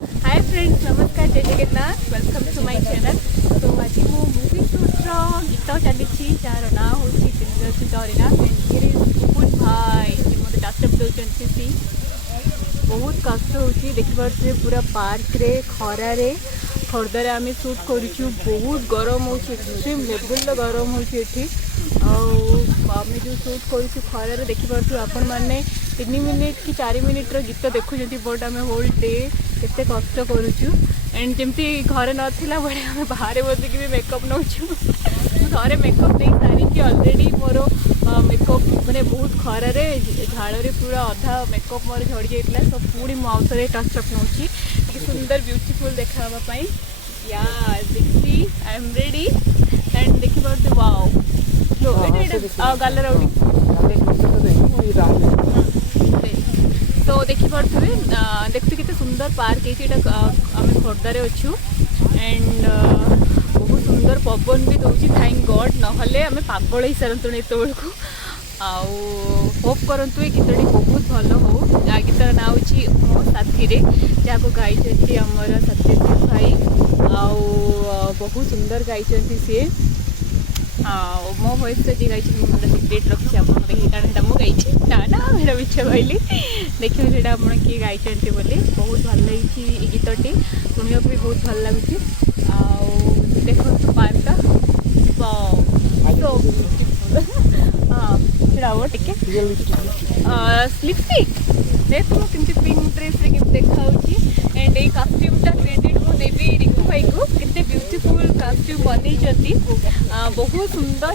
हाय friends, नमस्कार, जय Jagannath, welcome to my channel. तो आज मो मूवी शूट्र गीत चली जार ना हूँ डरीना भाई मत टास्टअप दौरान बहुत कष्ट हो देखिए पूरा पार्क रे खरारे खर्दार आम सुट करूँ। बहुत गरम हो एक्सट्रीम लेवल गरम हो आम जो सुट करूँ खरारे देखिपे आपण मैंने 3 मिनिट कि 4 मिनिट गीत देखुं बट आम होल डे केते कष्ट करूँ। एंड जमती घरे नाला बड़े आम बाहर बसिक भी मेकअप नौ थे मेकअप नहीं सारिकी अलरेडी मोर मेकअप मैंने बहुत खरारे झाड़े पूरा अधा मेकअप मोर झड़ी जाता। तो पुणी मुझे टचअप नौ सुंदर ब्यूटीफुल देखापी या देखी आई एम रेडी एंड देखिए वाओ गालर तो देखिपे देखते कितने सुंदर पार्क है आम खोर्धार अच्छू एंड बहुत सुंदर पवन भी दूसरी थैंक गॉड नहले आम पागल ही सारूँ एत बेलू होप करंतु ये गीतटी बहुत भल हो। गीतर ना हूँ मो साथी जहाँ गाई आमर सत्यजीत भाई बहुत सुंदर गाई सी मो वॉइस तो जी गाई सीक्रेट रखी आपटा मुझे ना ना मेरा मिछ कहली देखिए सीटा आप किए गाई बोली बहुत भल लगी गीतटी शुणा भी बहुत भल लगुच। देखो पार्क हाँ छाव टे लिपस्टिक देख मुझे पिंक ड्रेस देखा एंड ये कस्ट्यूमटा क्रेडिट मुझे देवी रिंकू भाई को केते ब्यूटीफुल कस्ट्यूम बनई बहुत सुंदर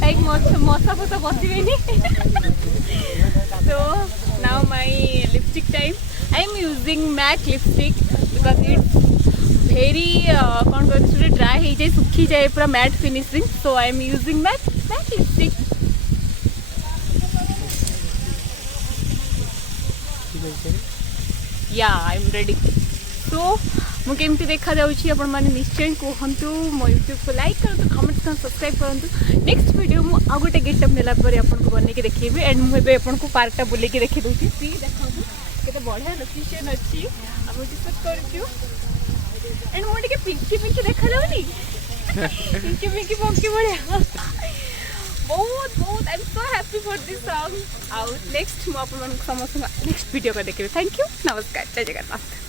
लाइक मशा फसा बसवे so now my lipstick time I am using MAC lipstick because it's very कौन कहते ड्राई हो जाए सुखी जाए पूरा matte finishing. So I am using MAC lipstick. या आई एम रेडी। सो मुझे देखा जाऊँ मैंने निश्चय कहतु मो यूट्यूब को लाइक करूँ कमेंट कर सब्सक्राइब करूँ। नेक्स्ट वीडियो मुझे आ गोटे गेटअप नेला आपको बनैके देखी एंड मुझे आपको पार्कटा बुलेकी देखी दूसरी सी देखो केते बढ़िया लोकेशन अच्छी आप शूट करूँ एंड मुझे पिंकी पिंकी देखा जाऊनी पिंकी पिंकी पंकी बढ़िया बहुत बहुत I am so happy for this song. आउ नेक्स्ट मुझे समस्त नेक्स्ट वीडियो को देखिए। थैंक यू, नमस्कार, जय जगन्नाथ।